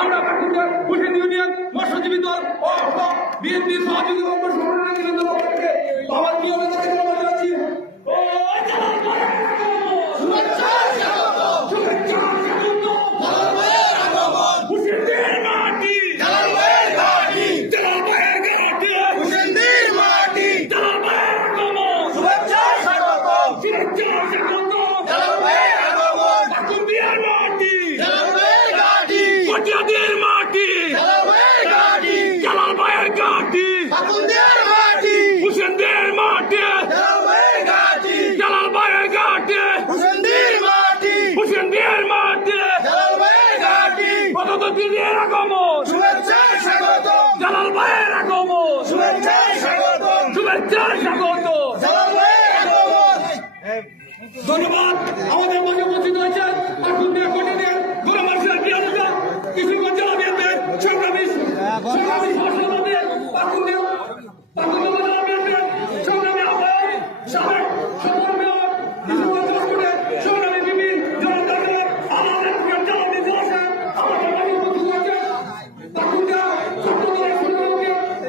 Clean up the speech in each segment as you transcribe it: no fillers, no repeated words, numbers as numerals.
আমরা হুসেন ইউনিয়ন মৎস্যজীবী দল ও বিএনপি সহযোগী কর্ম সংগঠনের পক্ষ থেকে বাবার নিয়মে যাচ্ছি। জালাল ভাইয়ের আগমন, শুভেচ্ছা স্বাগত, ধন্যবাদ। আমাদের মাঝে উপস্থিত হয়েছেন পাকুন্দিয়া কটিনের গরু মানুষের প্রিয় নেতা কিশোরগঞ্জ জেলা বিএনপির সংগ্রামী সহসভাপতি পাকুন্দিয়া জেলা বিএনপির সংগ্রামী আহ্বায়ক সাবেক সফল মেয়র কিশোরগঞ্জ জজকোর্টের সংগ্রামী বিপি জনতা দলের আমাদের জেলা নির্দেশক আমাদের মাঝে উপস্থিত হয়েছেন পাকুন্দিয়া ছাত্রদলের সভাপতি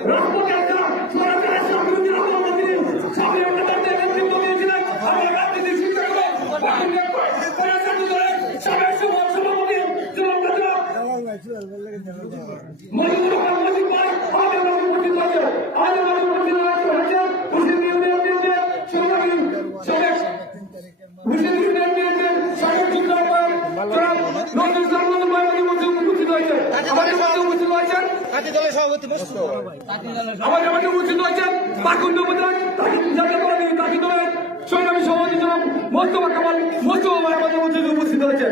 রাজপথে একটা সরকারের সাংবিধানিক আন্দোলনের সাবেক নেতাদের নেতৃত্ব দিয়েছিলেন আমার রাজনীতির শিক্ষক পাকুন্দিয়া ছাত্রদলের সাবেক সভাপতি জনতা মজিবুর রহমান মজিব ভাই আমাদের মাঝে উপস্থিত হয়েছে। আমাদের মাঝে উপস্থিত হয়েছে হুসেন ইউনিয়ন বিএনপির সংগ্রামী সাবেক হুসেন ইউনিয়ন বিএনপির সাবেক যুগ্ম আহ্বায়ক জনাব নজরুল ইসলাম নজরুল ভাই আমাদের মাঝে উপস্থিত হয়েছে। আমাদের মাঝে উপস্থিত হয়েছেন আমাদের মাঝে উপস্থিত হয়েছেন পাকুন্দ উপজেলার জাতীয় দলের সংগ্রামী সভাপতি জনাব মোস্তফা কামাল মোস্তফা ভাই আমাদের মধ্যে উপস্থিত হয়েছেন।